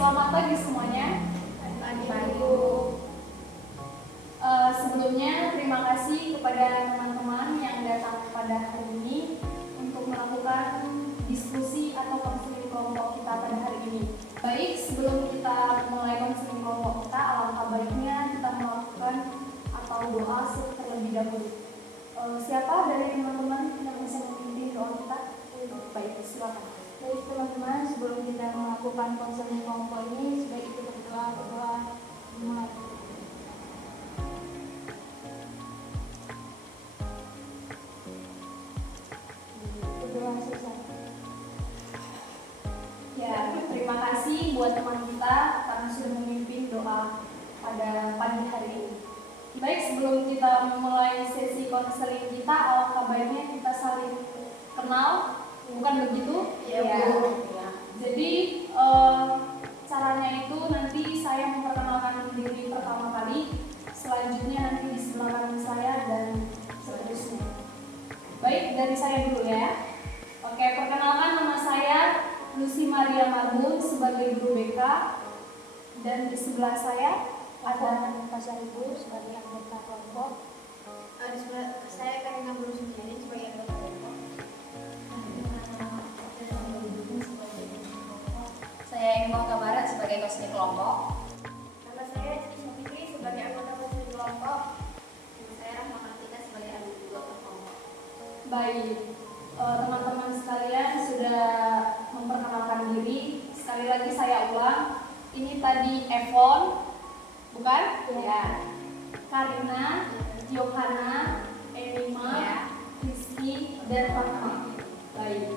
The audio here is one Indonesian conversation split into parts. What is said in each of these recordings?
Selamat pagi semuanya. Sebelumnya terima kasih kepada teman-teman yang datang pada hari ini untuk melakukan diskusi atau konseling kelompok kita pada hari ini. Baik, sebelum kita mulai konseling kelompok kita, alangkah baiknya kita melakukan atau doa terlebih dahulu. Siapa dari teman-teman yang bisa memimpin doa kita? Baik, silakan. Baik teman-teman, sebelum kita melakukan konseling kelompok ini, sebaiknya kita berdoa dimulai. Berdoa selesai. Ya, terima kasih buat teman kita karena sudah memimpin doa pada pagi hari ini. Baik, sebelum kita memulai sesi konseling kita, alangkah baiknya kita saling kenal, bukan begitu? Ya. Jadi caranya itu nanti saya memperkenalkan diri pertama kali, selanjutnya nanti di sebelah kanan saya dan seterusnya. Baik, dari saya dulu ya. Oke, perkenalkan nama saya Lucy Maria Marbun sebagai guru BK, dan di sebelah saya Ada Pasar Ibu sebagai anggota kelompok. Di sebelah saya Karina Bulu Suciani sebagai anggota kelompok. Saya Emo Barat sebagai konseling kelompok. Nama saya Cici Fikri sebagai anggota konseling kelompok. Dan saya Rahma Kartika sebagai anggota kelompok. Baik, teman-teman sekalian sudah memperkenalkan diri. Sekali lagi saya ulang, ini tadi Evon, bukan? Ya. Karina, Yohana, Enima, Rizky, dan Rahma. Baik.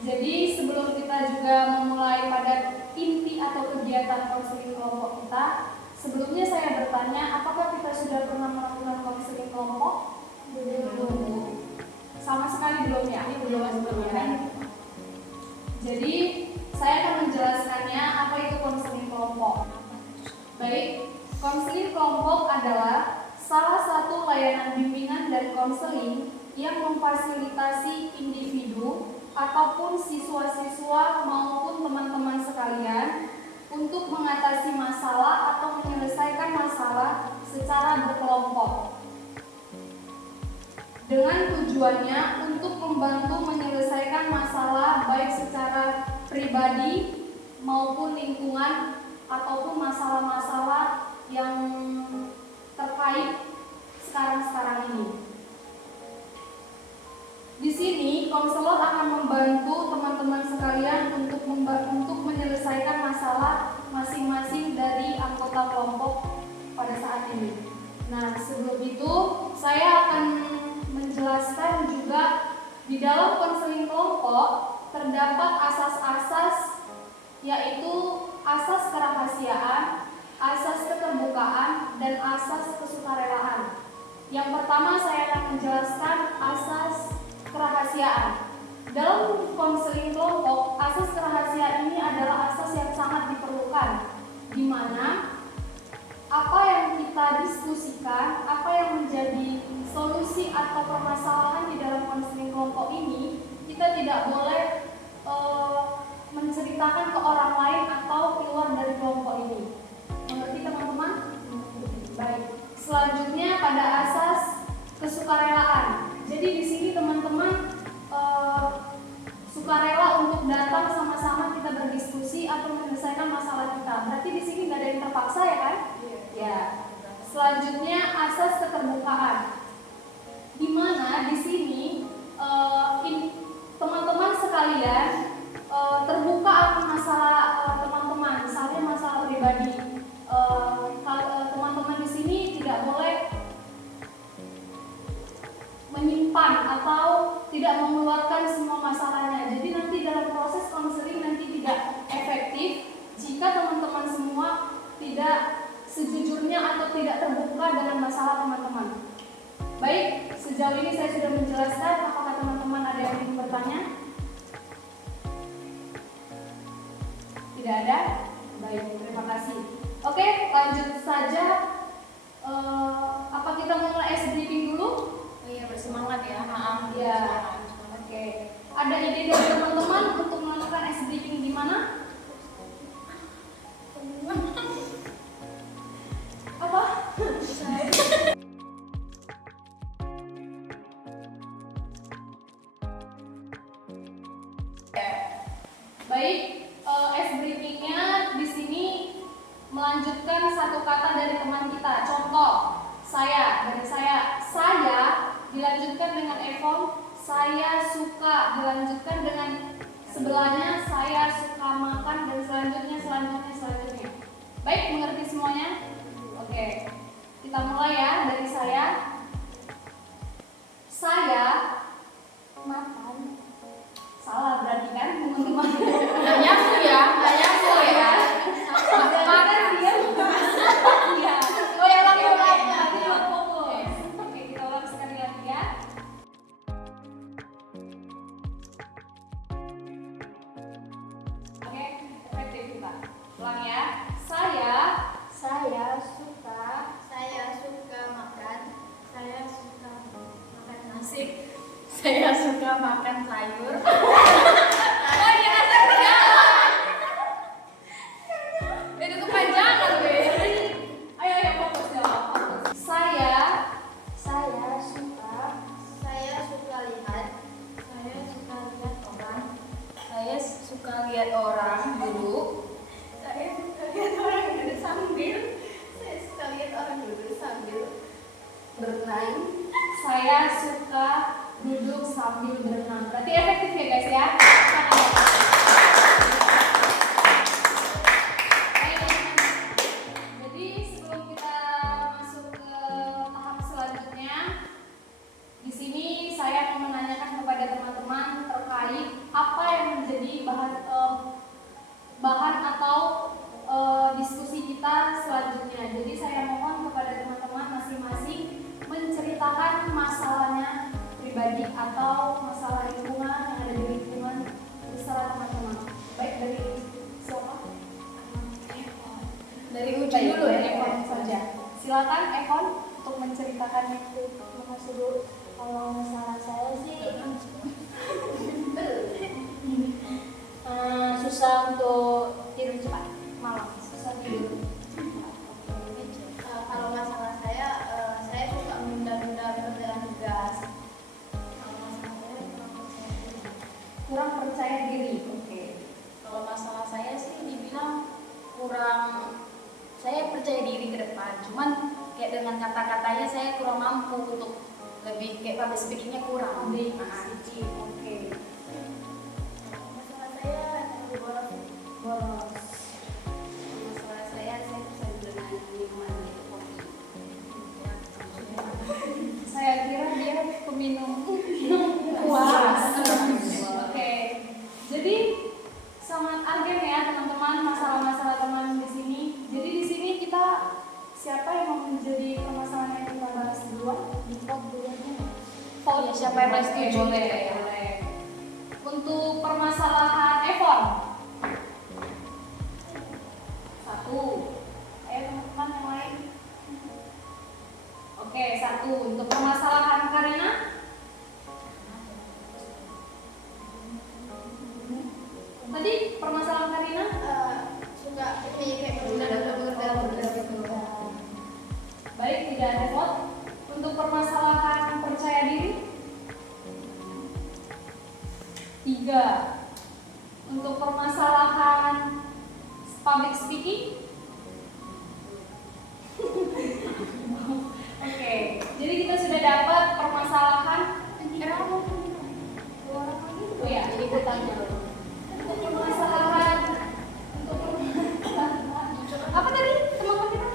Jadi sebelum kita juga memulai pada inti atau kegiatan konseling kelompok kita, sebelumnya saya bertanya, apakah kita sudah pernah melakukan konseling kelompok? Belum. Sama sekali belum ya? Belum sebelumnya. Jadi saya akan menjelaskannya apa itu konseling kelompok. Baik, konseling kelompok adalah salah satu layanan bimbingan dan konseling yang memfasilitasi individu ataupun siswa-siswa maupun teman-teman sekalian untuk mengatasi masalah atau menyelesaikan masalah secara berkelompok, dengan tujuannya untuk membantu menyelesaikan masalah baik secara pribadi maupun lingkungan ataupun masalah-masalah yang terkait sekarang ini. Di sini konselor akan membantu teman-teman sekalian untuk menyelesaikan masalah masing-masing dari anggota kelompok pada saat ini. Nah, sebelum itu saya akan menjelaskan juga di dalam konseling kelompok terdapat asas-asas, yaitu asas kerahasiaan, asas keterbukaan, dan asas kesukarelaan. Yang pertama saya akan menjelaskan asas kerahasiaan. Dalam konseling kelompok, asas kerahasiaan ini adalah asas yang sangat diperlukan, di mana apa yang kita diskusikan, apa yang menjadi solusi atau permasalahan di dalam konseling kelompok ini, kita tidak boleh menceritakan ke orang lain atau keluar dari kelompok ini. Mengerti teman-teman? Baik. Selanjutnya pada asas terpaksa ya kan? Ya. Selanjutnya asas keterbukaan. Di mana di sini teman-teman sekalian terbuka akan masalah teman-teman, misalnya masalah pribadi. Teman-teman di sini tidak boleh menyimpan atau tidak mengeluarkan semua masalahnya. Jadi nanti dalam proses konseling nanti tidak efektif jika teman-teman semua tidak sejujurnya atau tidak terbuka dengan masalah teman-teman. Baik, sejauh ini saya sudah menjelaskan. Apakah teman-teman ada yang ingin bertanya? Tidak ada? Baik, terima kasih. Oke, lanjut saja. Apa kita mulai ice briefing dulu? Oh iya, bersemangat ya. Ya. Oke. Ada ide dari teman-teman untuk melakukan ice briefing di mana? Apa? Baik, ice briefingnya di sini melanjutkan satu kata dari teman kita. Contoh, dari saya dilanjutkan dengan Evon, saya suka, dilanjutkan dengan sebelahnya, saya suka makan, dan selanjutnya. Baik, mengerti semuanya? Oke, kita mulai ya dari saya. Saya makan. Salah berarti kan teman-teman? Nggak nyambung ya. Makan dia. Iya. Oh ya, ulang fokus. Oke, kita ulang sekali lagi ya. Oke, efektif kita. Ulang ya. Saya suka makan. Saya suka makan nasi. Saya suka makan sayur. Oh iya, saya Itu kepanjangan, Be. ayo fokus jawab. Fokus. Saya suka lihat. Saya suka lihat orang. Saya suka lihat orang duduk. Saya suka lihat orang duduk sambil. Saya suka lihat orang duduk sambil berenang. Saya suka duduk sambil berenang. Berarti efektif ya guys ya. Jadi sebelum kita masuk ke tahap selanjutnya, di sini saya mau menanyakan kepada teman-teman terkait apa yang menjadi bahan atau diskusi kita selanjutnya. Jadi saya mohon kepada teman-teman masing-masing menceritakan masalahnya pribadi atau masalah lingkungan yang ada di lingkungan beserta teman-teman. Baik, dari siapa? Dari Uci dulu ya. Evon saja. Silakan Evon untuk menceritakannya. Makasih Bu. Kalau masalah saya sih susah untuk tidur cepat malam, susah tidur. Kalau masalah saya suka menunda-nunda pekerjaan tugas. Kalau masalah saya Kurang percaya diri. Oke. Kalau masalah saya sih dibilang saya percaya diri ke depan. Cuman kayak dengan kata-katanya saya kurang mampu untuk lebih kayak public speakingnya kurang. Public speaking. Oke. masalah saya boros. Masalah saya bisa dengan minuman itu kopi. Saya kira dia peminum puas. Oke. Jadi sangat urgent ya teman-teman masalah-masalah teman di sini. Jadi di sini kita siapa yang mau menjadi permasalahan yang kita bahas duluan? Di vote duluannya. Vote Ya, siapa yang paling setuju? Boleh. Untuk permasalahan Evon. 1. Ayo teman-teman yang lain. Oke, 1. Untuk permasalahan Karina. Tadi permasalahan Karina Suka ini kayak menunda-nunda pekerjaan tugas. baik, tidak ada vote. Untuk permasalahan percaya diri 3. Untuk permasalahan public speaking tanya. Untuk permasalahan apa tadi teman-teman kita?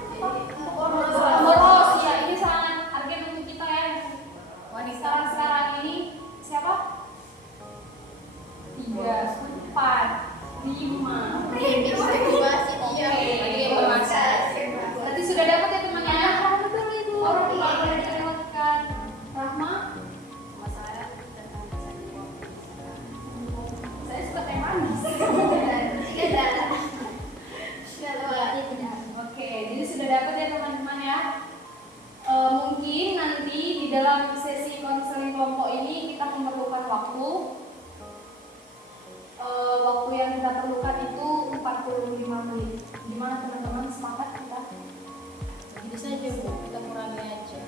Boros. Ya, ini sangat urgent untuk kita ya. Wanita. Sekarang ini siapa? 3, 4, 5. Oke. Nanti sudah dapat ya temannya. Betul itu. Orang tidak boleh dilewatkan. Rahma, Masalah saya suka teh manis. Oke, jadi sudah dapat ya teman-teman ya. Mungkin nanti di dalam sesi konseling kelompok ini kita memerlukan waktu. Waktu yang kita perlukan itu 45 menit. Gimana teman-teman, sepakat kita? Gitu saja Bu, kita kurangi aja.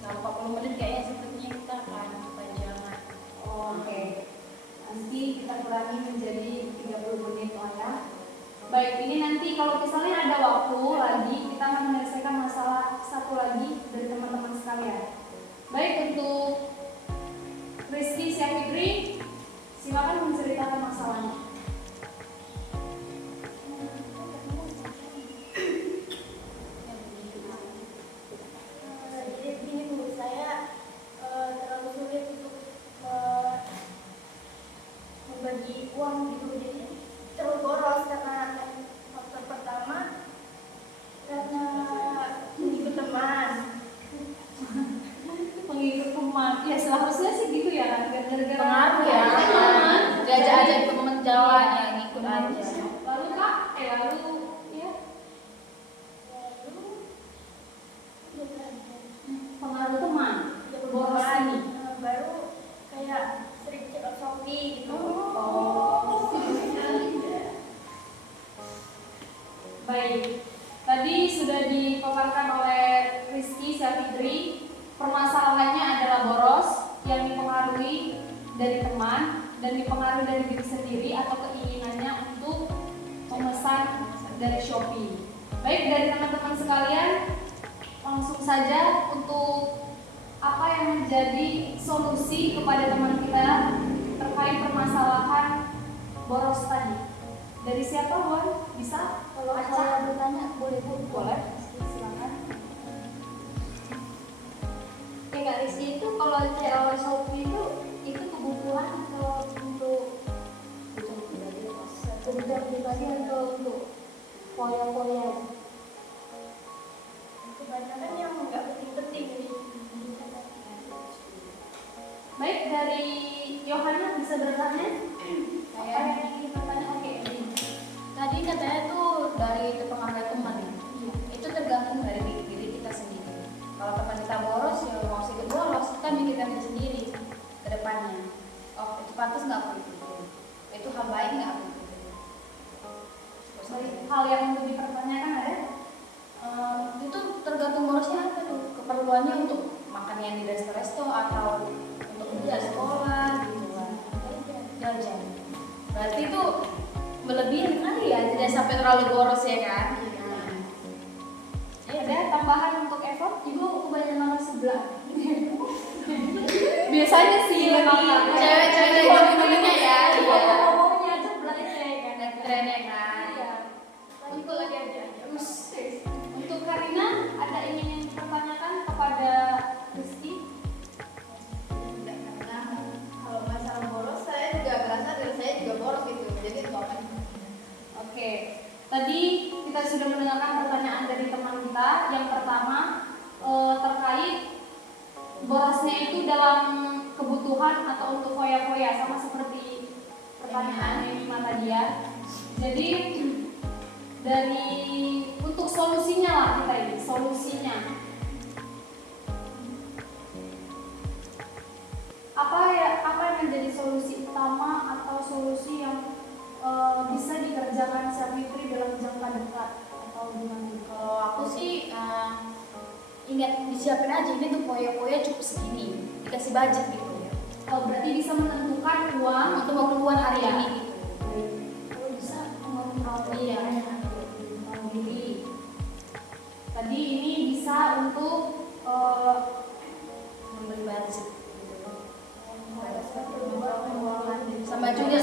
Kalau 40 menit kayaknya sepertinya kita akan kepanjangan. Oke. Nanti kita kurangi menjadi 30 menit lah ya. Baik, ini nanti kalau misalnya ada waktu lagi kita akan menyelesaikan masalah satu lagi dari teman-teman sekalian. Baik, untuk Rizky Syafitri, silakan menceritakan masalahnya. Jadi begini Bu, saya terlalu sulit untuk membagi uang gitu, jadi terlalu boros karena faktor pertama karena mengikut teman. Pengikut teman, ya seharusnya sih gitu ya kan, gara-gara Pengaruh ya, teman. diajak-ajak teman jalannya ngikut aja. Lalu kak, lalu ya pengaruh teman, boros ini. Baru kayak sering cek Shopee gitu. Baik, tadi sudah dipaparkan oleh Rizky Syafitri. Permasalahannya adalah boros yang dipengaruhi dari teman dan dipengaruhi dari diri sendiri atau keinginannya untuk memesan dari Shopee. Baik, dari teman-teman sekalian, langsung saja untuk apa yang menjadi solusi kepada teman kita terkait permasalahan boros tadi. Dari siapa, Wan? Bisa? Kalau Acah? saya bertanya boleh Bu? Boleh, silakan. Oke Kak Rizky, itu kalau CL Shopee itu kebutuhan atau untuk kebutuhan pribadi atau untuk foya-foya? Kebanyakan yang nggak penting-penting nih. Baik, dari Yohana bisa bertanya? Apa Saya yang ingin bertanya? Oke, ini. tadi katanya tuh dari pengaruh teman. Itu tergantung dari diri kita sendiri. Kalau teman kita boros ya mau sedikit boros, kita mikirkan diri sendiri ke depannya. Oh itu pantas nggak aku ikutin? Itu hal baik nggak aku ikutin? Baik, hal yang untuk dipertanyakan ada? Itu tergantung borosnya apa tuh? Keperluannya untuk makan yang di resto-resto atau untuk biaya sekolah gitu kan? Jajan. Berarti itu melebihi kali ya, tidak sampai terlalu boros ya kan? Ada tambahan untuk effort? Ibu kebanyakan sebelah. Biasanya sih lebih Cewek-cewek dari dulu-dulunya ya. ngomongnya aja belakangnya ya kan. Trennya kan. Iya. Itu lagi aja. Untuk Karina, ada ingin dipertanyakan kepada Rizky? Tidak, karena kalau masalah boros saya juga merasa diri saya juga boros gitu, jadi tolong. Oke, tadi kita sudah mendengarkan pertanyaan dari teman kita. Yang pertama terkait borosnya itu dalam kebutuhan atau untuk foya-foya, sama seperti pertanyaan Emima tadi ya. Jadi dari untuk solusinya lah kita ini, solusinya. Apa yang menjadi solusi utama atau solusi yang bisa dikerjakan Syafitri dalam jangka dekat atau gimana? Kalau aku sih ingat disiapin aja ini tuh poya-poya cukup segini, dikasih budget gitu ya. Oh, berarti bisa menentukan uang Untuk mau keluar hari Iya. ini gitu. kalau bisa mengontrol Iya. diri. Tadi ini bisa untuk Memberi budget gitu. Sama juga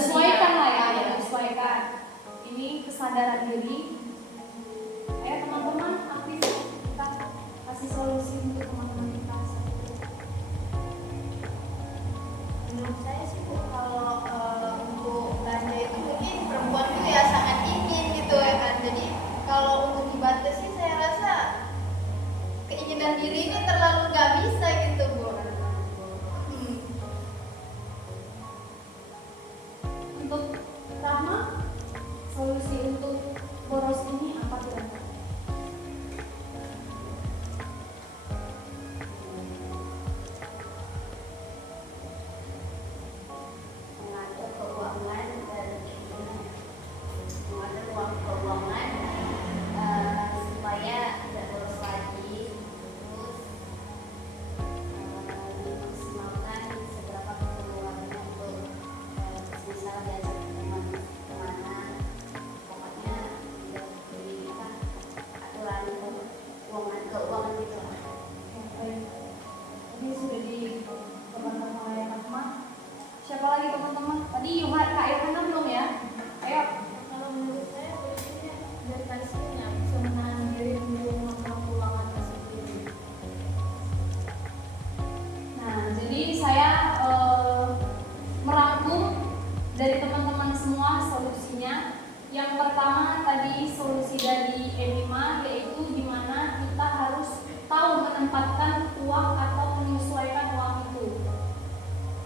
Yang pertama tadi solusi dari Emima, yaitu di mana kita harus tahu menempatkan uang atau menyesuaikan uang itu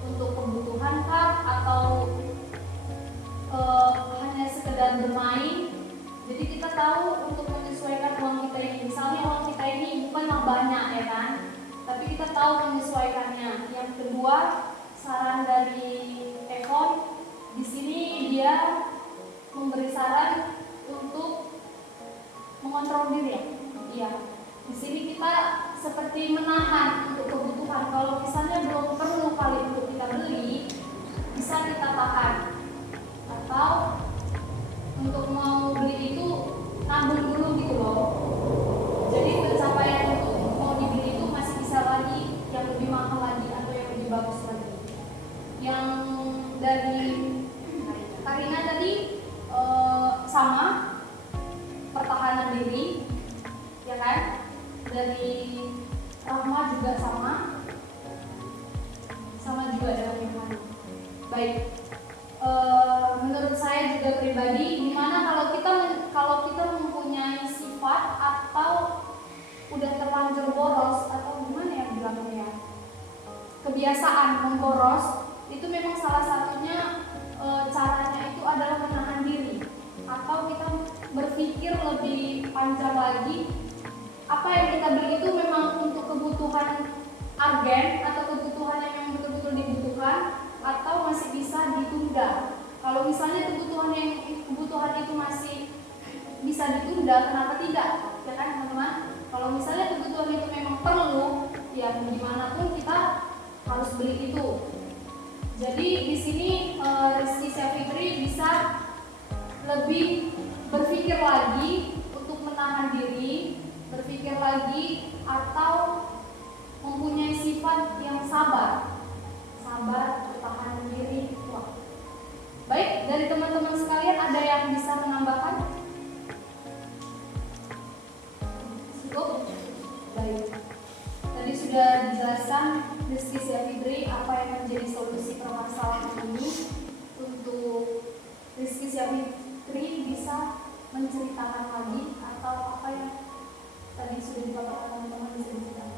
untuk kebutuhan kah atau hanya sekedar bermain. Jadi kita tahu untuk menyesuaikan uang kita ini. Misalnya uang kita ini bukanlah banyak ya kan, tapi kita tahu menyesuaikannya. Yang kedua, saran dari Evon di sini dia memberi saran untuk mengontrol diri ya. Iya. Di sini kita seperti menahan untuk kebutuhan. Kalau misalnya belum perlu kali untuk kita beli, bisa kita tahan. Atau untuk mau beli itu nabung dulu gitu loh. Jadi pencapaian untuk mau dibeli itu masih bisa lagi yang lebih mahal lagi atau yang lebih bagus lagi. Yang dari Karina tadi sama pertahanan diri, ya kan? Dari Rahma juga sama juga dalam iman. Baik. Menurut saya juga pribadi, dimana kalau kita mempunyai sifat atau udah terlanjur boros atau gimana ya bilangnya, kebiasaan memboros, itu memang salah satunya caranya itu adalah menahan diri atau kita berpikir lebih panjang lagi. Apa yang kita beli itu memang untuk kebutuhan agen atau kebutuhan yang memang betul-betul dibutuhkan atau masih bisa ditunda. Kalau misalnya kebutuhan itu masih bisa ditunda, kenapa tidak? Ya kan teman-teman? Kalau misalnya kebutuhan itu memang perlu, ya gimana pun kita harus beli itu. Jadi di sini Rizky Syafitri bisa lebih berpikir lagi untuk menahan diri, berpikir lagi atau mempunyai sifat yang sabar, bertahan diri. Wah. Baik, dari teman-teman sekalian ada yang bisa menambahkan? Cukup? Baik. Tadi sudah dijelaskan Rizky Syafitri apa yang menjadi solusi permasalahan ini. Untuk Rizky Syafitri bisa menceritakan lagi atau apa yang tadi sudah dipaparkan teman-teman bisa diceritakan.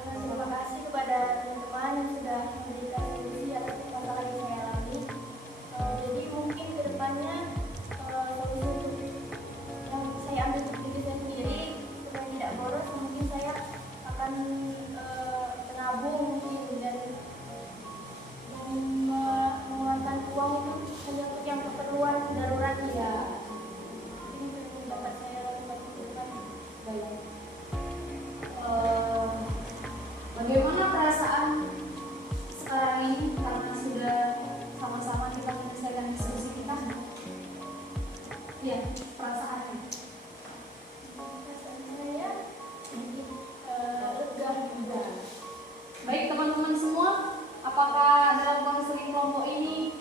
Terima kasih kepada teman-teman yang sudah memberikan solusi atas masalah yang saya alami. Jadi mungkin kedepannya solusi yang saya ambil untuk diri saya sendiri supaya tidak boros, mungkin saya akan menabung mungkin dan mengeluarkan uang itu hanya untuk yang keperluan darurat ya. Ini dapat saya lakukan ke depan. Baik. Bagaimana perasaan sekarang ini karena sudah sama-sama kita menyelesaikan diskusi kita? Iya, perasaannya. Saya lega juga. Baik teman-teman semua, apakah dalam konseling kelompok ini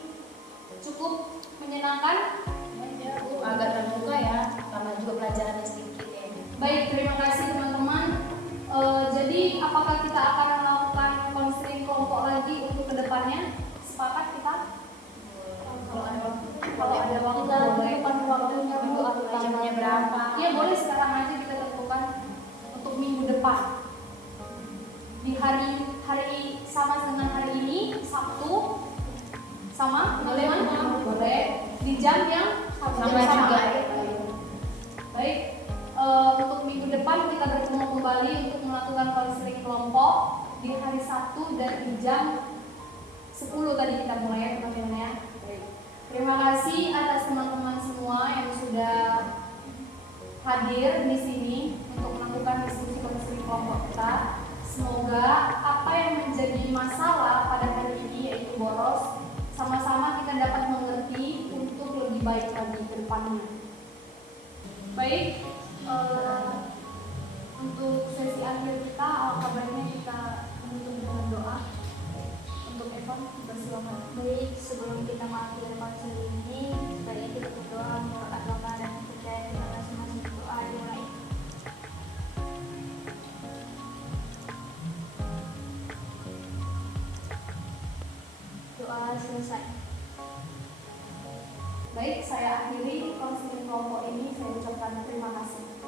cukup menyenangkan? Agak terbuka ya, karena juga pelajarannya sedikit ya. Baik, terima kasih teman-teman. Jadi apakah kita akan melakukan konseling kelompok lagi untuk kedepannya? Sepakat kita? Kalau ada waktu boleh. Waktunya Bu, Jamnya berapa? Iya boleh, sekarang aja kita tentukan untuk minggu depan. Di hari sama dengan hari ini, Sabtu, sama teman-teman? Boleh. Di jam yang Sama juga. Baik. Untuk minggu depan kita bertemu kembali untuk melakukan konseling kelompok di hari Sabtu dan di jam 10 tadi kita mulai ya teman-teman ya. Terima kasih atas teman-teman semua yang sudah hadir di sini untuk melakukan diskusi konseling kelompok kita. Semoga apa yang menjadi masalah pada hari ini yaitu boros, sama-sama kita dapat mengerti untuk lebih baik lagi ke depannya. Baik. Untuk sesi akhir kita, kabarnya kita menutup dengan doa. Untuk Evan, bersilakan. Baik, sebelum kita mengakhiri konseling ini, sebaiknya kita berdoa menurut agama dan percaya kita masing-masing. Doa dimulai. Doa selesai. Baik, saya akhiri konseling kelompok ini. Saya ucapkan terima kasih.